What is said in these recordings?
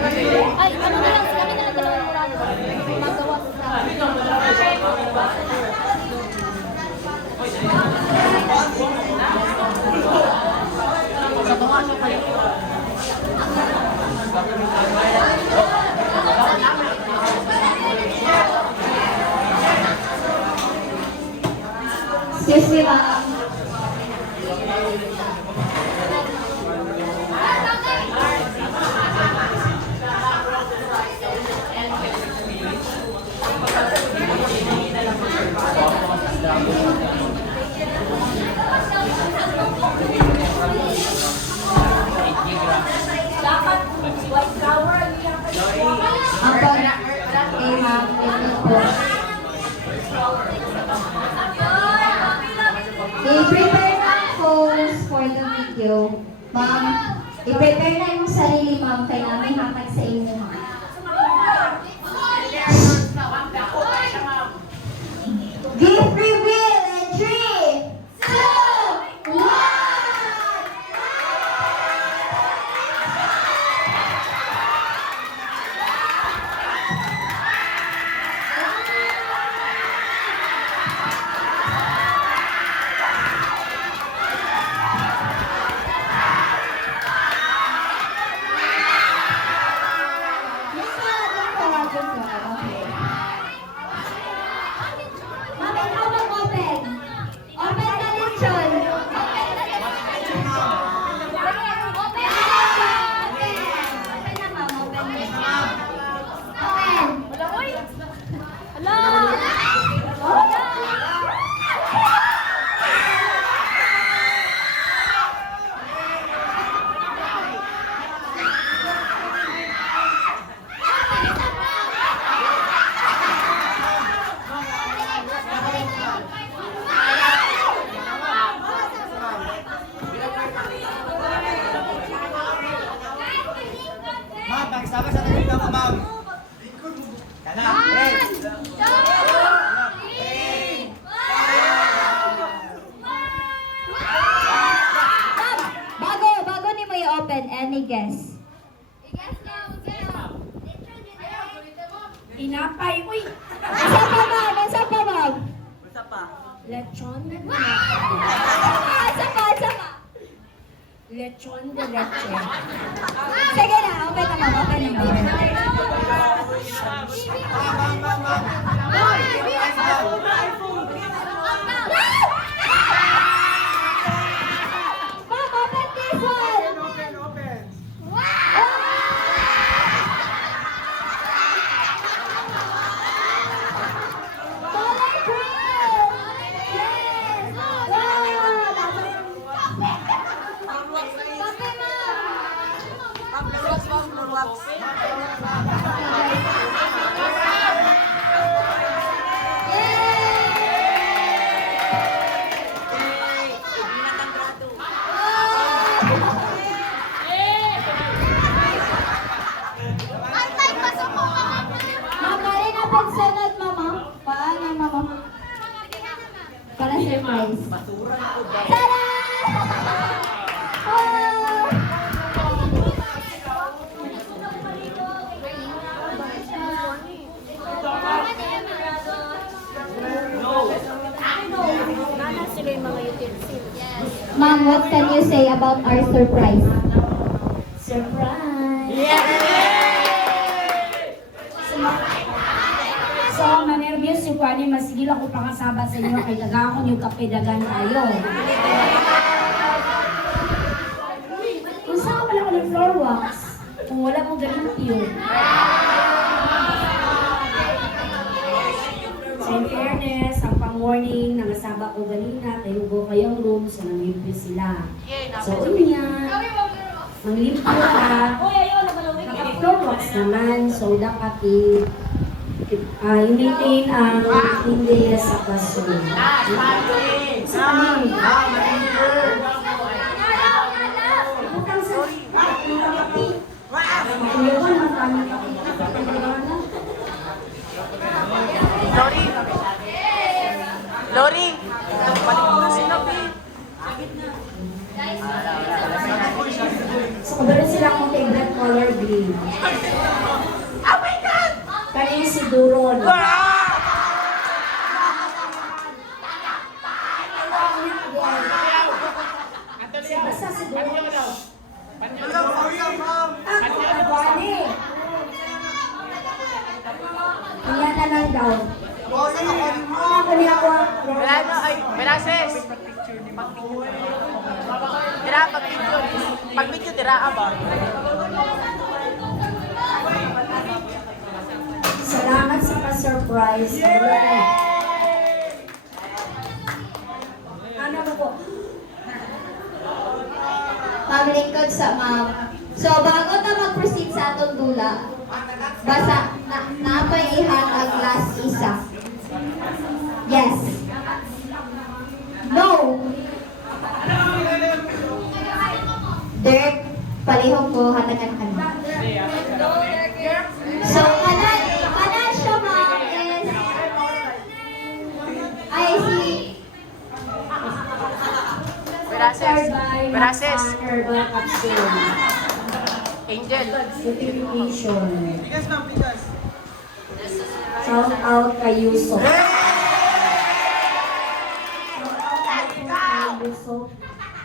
Ay, ano na lang, kami na lang dalawang murado. Magawa sa Excuse me, ma'am. dapat white flower ang Ang pag-okay, ma'am. Ito po. I-prepare na ang phones for the video. Ma'am, i-prepare na yung sarili, ma'am. Kaya may hatag sa inyo, ma'am. Gift reveal in 3, 2, 1! Ma'am, ikaw mag-open. Open na lechon. Open na lechon. Open na ma'am, open na. Open. Ma'am, pakisama sa tabi mo, ma'am. Tala, Bago ni mo i-open, any guess? Tinapay, uy! Isa pa, ma'am. Isa pa, ma'am. Basta pa. Lechon de Isa pa. Lechon de leche. Sige na, open na, ma'am. Open na, ma'am. Ma'am, open this one. Open. Color green. Yes. Wow. Kape, ma'am. Mabali na pagsunod, mama. Paano, mama? Para surprise. Tada! Oh! Nana sila yung mga utensils. Ma'am, what can you say about our surprise? Surprise! So, manervyos si Kwani, masigil ako pakasaba sa inyo kay daga yung kape dagan tayo. Kung saan ka pala ko ng floor wax, kung wala mo ganito yun. So, in fairness, ang pang-warning, nangasaba ko ganina, tayo go kayong room, so nanglimpyo sila. So, niya, manglimpyo ka, naka-floor wax naman, so dapat i-maintain ang hindi sa kaso. Sa kami. Bukang sa kapi. Iyawan, matami kapi. Lori! Lori! Balik mo na sila, Pi! So, kabalo sila akong favorite color green. Oh my God! Kani si Duron. Basta si Duron. Kabani. Iyan na lang daw. Ako niya ako. Wala na, ay, Melases! Tira, pag-video. Pag-video, tira, aba. Salamat sa pa-surprise. Ano ba po? Ma'am lingkod sa ma'am. So, bago na mag-proceed sa atong dula, basta, napay ihatag last isa. Yes. No. Dirk, palihog ko, hatagan ka na. So, kanan siya ma'am is, I see. Melases! Melases! Herbal capsule. Angel! Certification. Bigas ma'am, bigas. Shout out kay Yusuf. Yusuf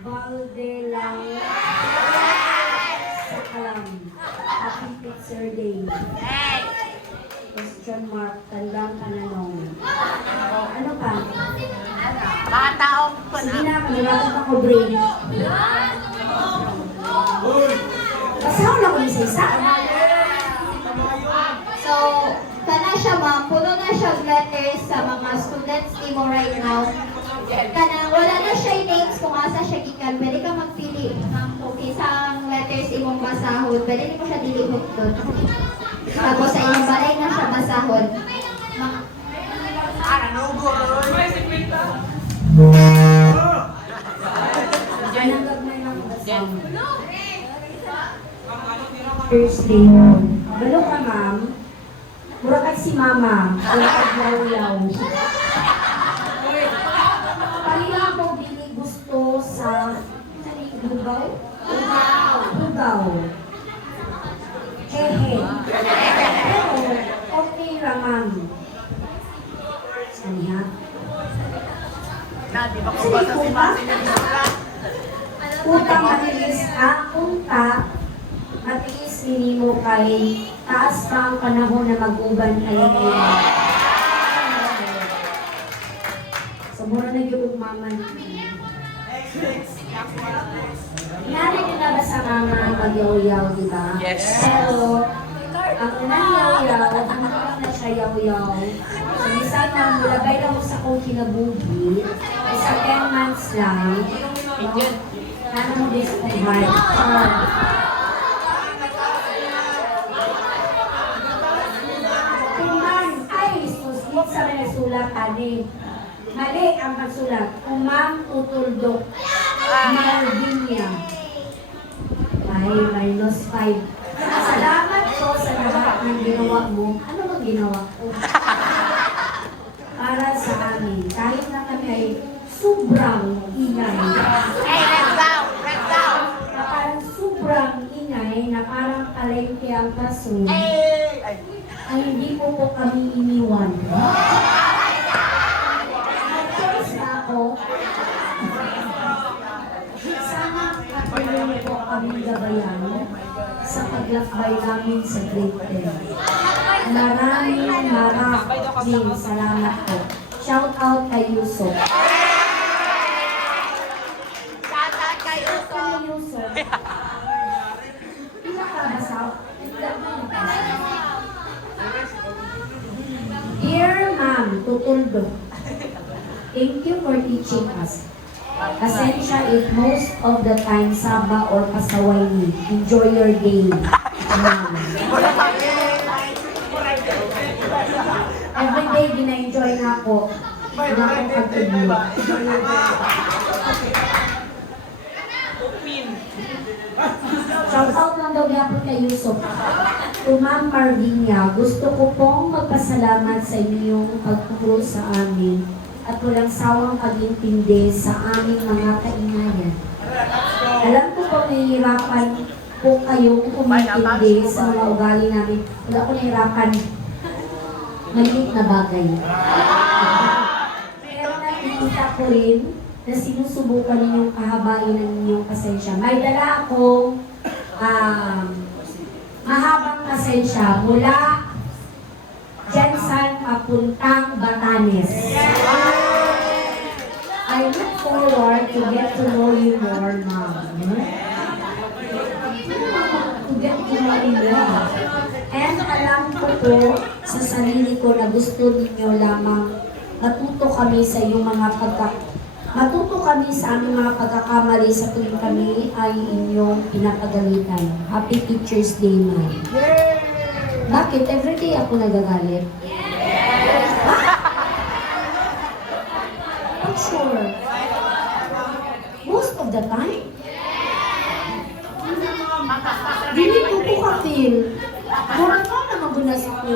Valdelang Sakalam. Happy Pizza Day. Question mark, tandang kananong. Ano pa? Mga taong Sige na, kanilagot ako brain. Basaw lang ko isa-isa. So, kana siya ma'am, puno na siya letters sa mga students nimo right now. Kana, wala na siya names kung asa siya gikan. Pwede ka magpili ng kung isang letters imong basahon. Pwede mo siya dilihok doon. Tapos sa inyong balay na siya basahon. Anong gagmay lang basaw? Thursday. Balo ka, ma'am. Mura kay si mama. Wala kag law-law. Palila ko dili gusto sa Lugaw? Lugaw. Hehe. Pero, okay ra, ma'am. Saniya? na, di ba kung basta si Masi na Utang matilis unta, matilis minimo kay taas pa ang panahon na mag-uban kayo nila. So, mura na yung mama niya. Nanay nyo na ba sa mama mag-yaw-yaw, di ba? Yes. Pero, ang unang yaw-yaw, hanggang na siya yaw-yaw. So, minsan na mulagay lang mo sa kong kinabuhi, isa 10 months lang. Angel. Ano mo this kong heart? Kuman, ay, susit sa nasulat, ani. Mali ang pagsulat. Umam tutuldok. Maldinia. Ay, minus 5. Salamat po sa lahat ng ginawa mo. Ano bang ginawa ko? Para sa amin. Kahit na kami ay sobrang ingay. Hey, let's go! Let's go! Na parang sobrang ingay na parang palengke ang kaso. Hey! Ay, Ay hindi po kami iniwan. Nag-choice na ako. Sana patuloy po kami gabayan sa paglakbay namin sa Great 10. Maraming salamat po. Shout out kay Yusuf. shoutout kay Uso! Kay Yusuf. Pinakabasaw. Dear Ma'am, Tutuldo, thank you for teaching us. Pasensya if most of the time saba or pasaway ni. Enjoy your day. Ma'am. Every day gina-enjoy na ako. Na akong pag-ibig. Shout out lang daw yapon kay Yusuf. To Ma'am Marvinia, gusto ko pong magpasalamat sa inyong pagturo sa amin at walang sawang pag-intindi sa aming mga kaingayan. Alam ko po nahihirapan po kayong umintindi sa mga ugali namin. Wala ko nahihirapan maliit na bagay. Pero nakikita ko rin na sinusubukan ninyong kahabain ng inyong pasensya. May dala akong mahabang pasensya mula Jensen papuntang Batanes. I look forward to get to know you more, Mom. To get to know you more. And alam ko po sa sarili ko na gusto ninyo lamang matuto kami sa iyong mga matuto kami sa aming mga pagkakamali sa tuwing kami ay inyong pinapagalitan. Happy Teacher's Day, Ma'am. Bakit? Everyday ako nagagalit? I'm sure. Most of the time? Dili ko po ka-feel. Mura ka na magunas ako.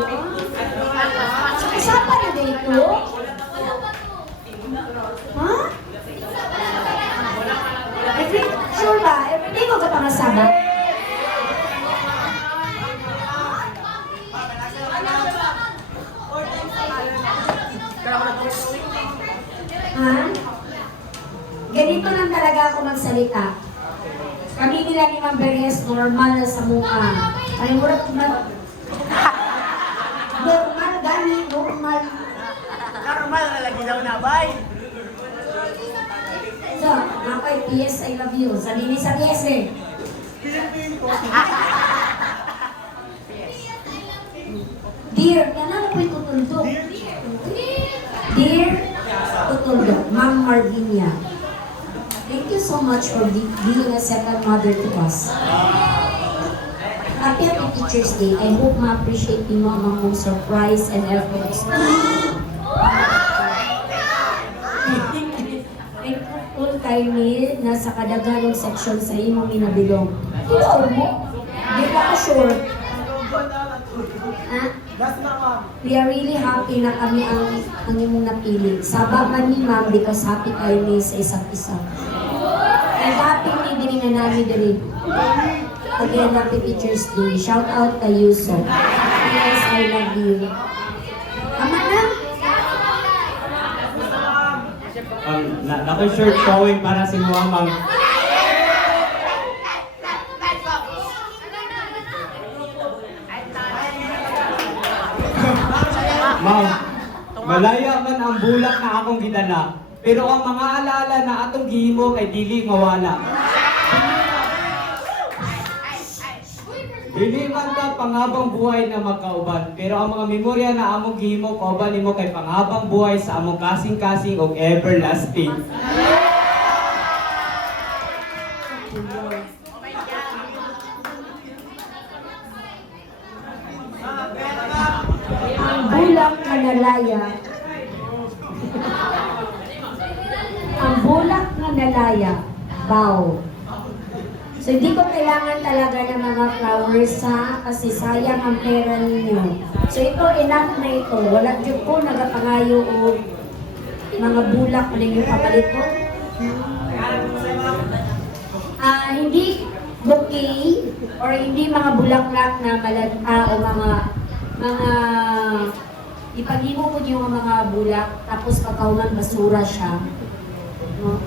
Saan pa na dito? Ha? Sure ba? Everyday ko ka pangasaba? Ha? Ganito lang talaga ako magsalita. Kami nila ni Ma'am Beres, normal na sa mukha. Ay, mura na. Normal, gani, normal. Normal na lagi daw na, bay. So, nakay PS, I love you. Sabi ni sa PS eh. Dear, kanana po yung tutundok. Dear Tutundok, Ma'am Marvinia. Thank you so much for being a second mother to us. Happy Teacher's Day. I hope ma-appreciate niyo ang mga surprise and efforts. Thankful kay ni nasa kadaganong section sa imong minabilong. Tuloy mo? Di ka ka sure? Ha? We are really happy na kami ang imong napili. Sababan ni Ma'am because happy kayo ni sa isa't isa. And happy ni diri na namin diri. Again, happy Teacher's Day. Shout out kay Yuso. Yes, I love you. Ama na? Naka-shirt showing para si Mama. Ma'am, malaya man ang bulak na akong gidala, pero ang mga alaala na atong gihimo kay dili mawala. Dili man ka panghabang buhay na magkauban, pero ang mga memorya na among gihimo kauban nimo kay panghabang buhay sa among kasing-kasing ug everlasting. Ang bulak na nalaya. Ang bulak na nalaya. Bow. So, hindi ko kailangan talaga ng mga flowers ha, kasi sayang ang pera ninyo. So, ito, enough na ito. Wala dyan po nagapangayo o mga bulak na ninyo kapaliton. Hindi bouquet or hindi mga bulaklak na malanta o mga ipag-imo po yung mga bulak tapos pagkauman basura siya. No?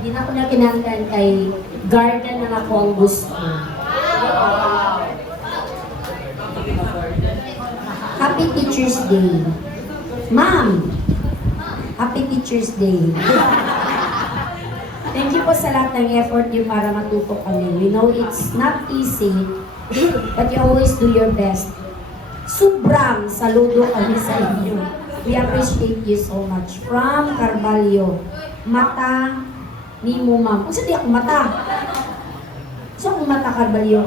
Hindi na ko na kinanggan kay garden na ako ang gusto. Happy Teacher's Day. Ma'am, Happy Teacher's Day. Thank you po sa lahat ng effort niyo para matuto kami. We know it's not easy, but you always do your best. Sobrang saludo kami sa inyo. We appreciate you so much. From Carvalho, mata ni mo, ma'am. Kung saan di ako mata? Saan akong mata, Carvalho?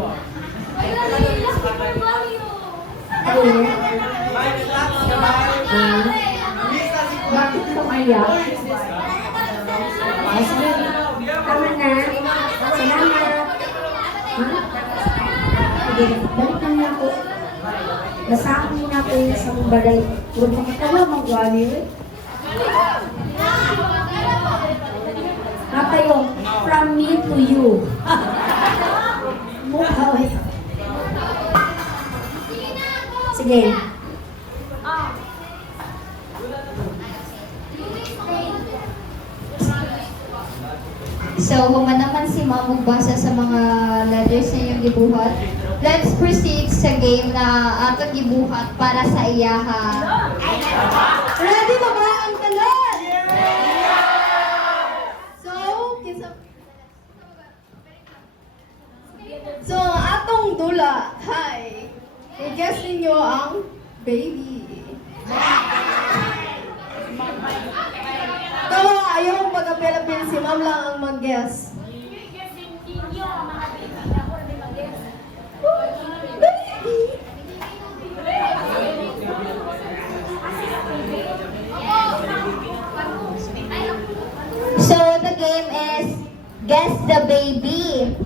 Bakit ka kaya? Sige, tama na. Salamat. Ha? Sige, balik na niya ako. Nasaan niya ako yung isang balay. Huwag mo kita lang mag-wali. Matayo, from me to you. Mukha, eh. Sige. So, human naman si Ma'am magbasa sa mga letters na iyong gibuhat. Let's proceed sa game na atong gibuhat para sa iyaha. Ready ba ba ang kanon? So, atong dula, hi. I-guess ninyo ang baby. Kawa, ayaw mag-apel-apel si ma'am lang ang mag-guess. So, the game is Guess the Baby.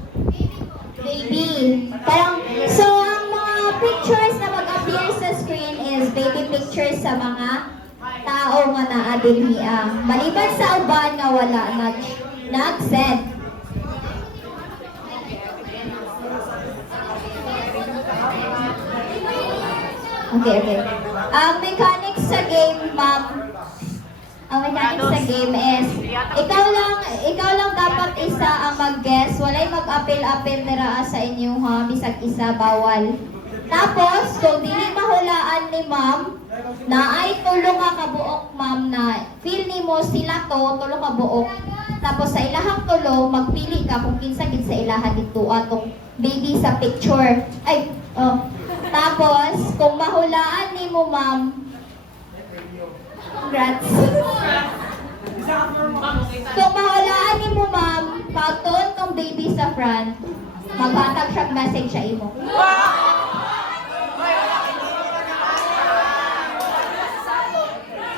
Baby. Parang, so, ang mga pictures na mag-appear sa screen is baby pictures sa mga tao nga naa dinhi ang. Maliban sa uban nga wala nag-send. Okay. Ang mechanics sa game, ma'am, ang mechanics sa game is, ikaw lang dapat isa ang mag-guess. Walay mag-apel-apel nira sa inyo ha, bisag isa bawal. Tapos, kung dili mahulaan ni ma'am, na ay tulo nga kabuok ma'am na feel nimo sila to, tulo ka buok. Tapos sa ilahang tulo, magpili ka kung kinsa gid sa ilaha dito atong baby sa picture. Ay, oh. Tapos, kung mahulaan nimo ma'am, congrats. Kung mahulaan nimo ma'am, pagtuon tong baby sa front, maghatag siya message sa imo.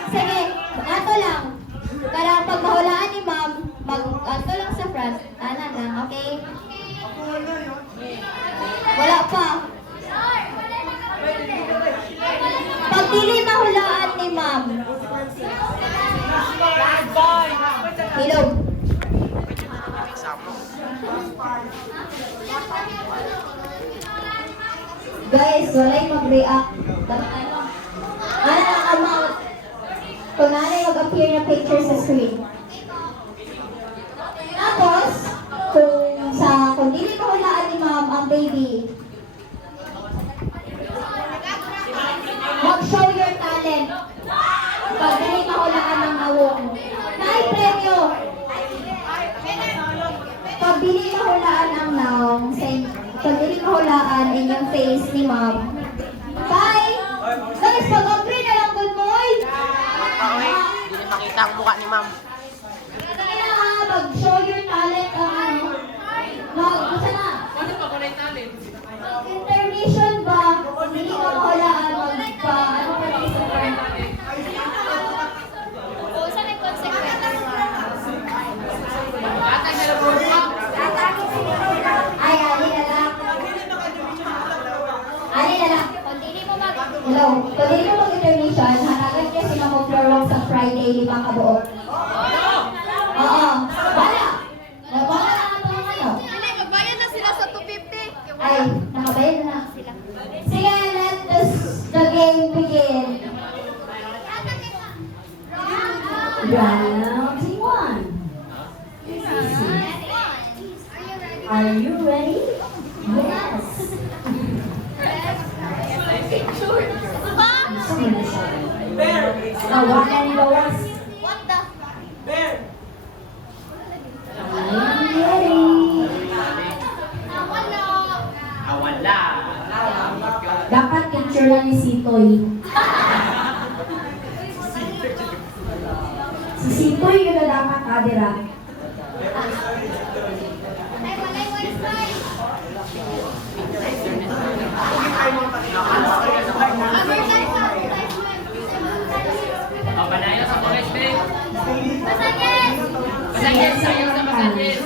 Sige, ato lang. Kaya pag mahulaan ni ma'am, ato lang sa front. Ana lang, okay? Wala pa. Pag dili mahulaan ni ma'am. Hello. Guys, walay mag-react. Ano ang amount? Kung ano yung mag-appear na picture sa screen. Tapos, kung dili mahulaan ni ma'am ang baby, mag-show your talent. Pag dili mahulaan ng nawong. Nay, premyo! Pag dili mahulaan ang nawong, pag dili mahulaan inyong face ni ma'am. Bye! Guys, pag-agree na lang good boy! Hindi makita ang mukha ni ma'am. Kailangan mag-show your talent ang ano. Gusto na. Ano pa kung talent? Intermission ba? Hindi ka mahulaan ano pa rin sa front. Ay, ali na lang. Hello. Kung hindi mo mag-intermission, hanagan niya si Mamo Florong sa Friday, 5 kabuok. Oo. Wala. Wala na ito ng ano. Magbayad na sila sa 250. Ay, nakabayad na sila. Sige, let the game begin. Round one. Are you ready? Yes. Gusto mo na siya. Tawagan ni Loras. I'm ready. Wala. Dapat picture lang ni Sitoy. Si Sitoy yun na dapat kadira. Banaya sa college day. Pasagin, sayang sa pasagin.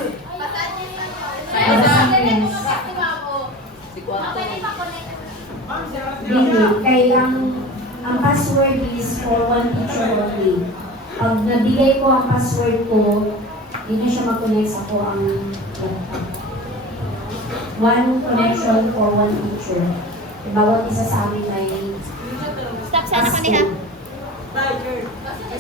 Kay ang password is for one picture only. Pag nabigay ko ang password ko, hindi na siya mag-connect sa ko ang laptop. One connection for one teacher. Bawat isa sa amin may Stop sana kaniha.